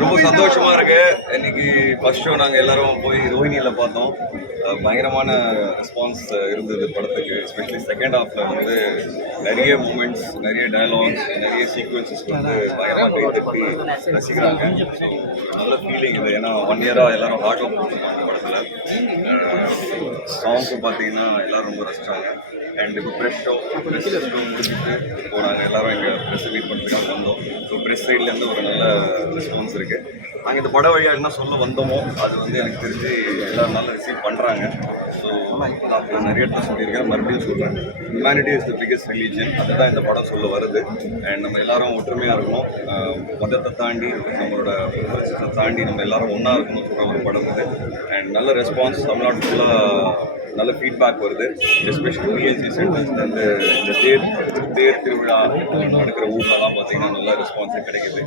ரொம்ப சந்தோஷமா இருக்கு. இன்னைக்கு ஃபர்ஸ்ட் ஷோ நாங்கள் எல்லாரும் போய் ரோஹிணியில் பார்த்தோம். பயங்கரமான ரெஸ்பான்ஸ் இருந்தது படத்துக்கு. எஸ்பெஷலி செகண்ட் ஹாஃப்ல வந்து நிறைய மூமெண்ட்ஸ், நிறைய டயலாக்ஸ், நிறைய சீக்வன்சஸ் வந்து பயங்கரமாக கை தட்டி ரசிக்கிறாங்க. ஸோ நல்ல ஃபீலிங் இது. ஏன்னா 1 இயரா எல்லாரும் ஹார்ட் ஒர்க் கொடுத்துருக்காங்க படத்தில். சாங்ஸும் பார்த்தீங்கன்னா எல்லாரும் ரொம்ப ரசிச்சாங்க. அண்ட் இப்போ ப்ரெஸ் ஷோ முடிச்சுட்டு இப்போ நாங்கள் எல்லாரும் எங்கள் ப்ரெஸ் மீட் பண்ணுறதுக்காக வந்தோம். ஸோ ப்ரெஸ் சைட்லேருந்து ஒரு நல்ல ரெஸ்பான்ஸ் இருக்குது. நாங்கள் இந்த படம் வழியாக என்ன சொல்ல வந்தோமோ அது வந்து எனக்கு தெரிஞ்சு எல்லோரும் நல்லா ரிசீவ் பண்ணுறாங்க. ஸோ நான் நிறைய இடத்துல சொல்லியிருக்கேன், மறுபடியும் சொல்கிறேன். Humanity is the biggest religion. அதுதான் இந்த படம் சொல்ல வருது. அண்ட் நம்ம எல்லாரும் ஒற்றுமையாக இருக்கணும். மதத்தை தாண்டி நம்மளோட கல்ச்சரை தாண்டி நம்ம எல்லாரும் ஒன்றா இருக்கணும்னு சொல்கிற ஒரு படம் இது. அண்ட் நல்ல ரெஸ்பான்ஸ் தமிழ்நாடு ஃபுல்லாக நல்ல ஃபீட்பேக் வருது. எஸ்பெஷலி பிஎன்சி சென்டர்ஸ்லேருந்து இந்த தேர் திருவிழா நடக்கிற ஊர்லலாம் பார்த்தீங்கன்னா நல்ல ரெஸ்பான்ஸே கிடைக்குது.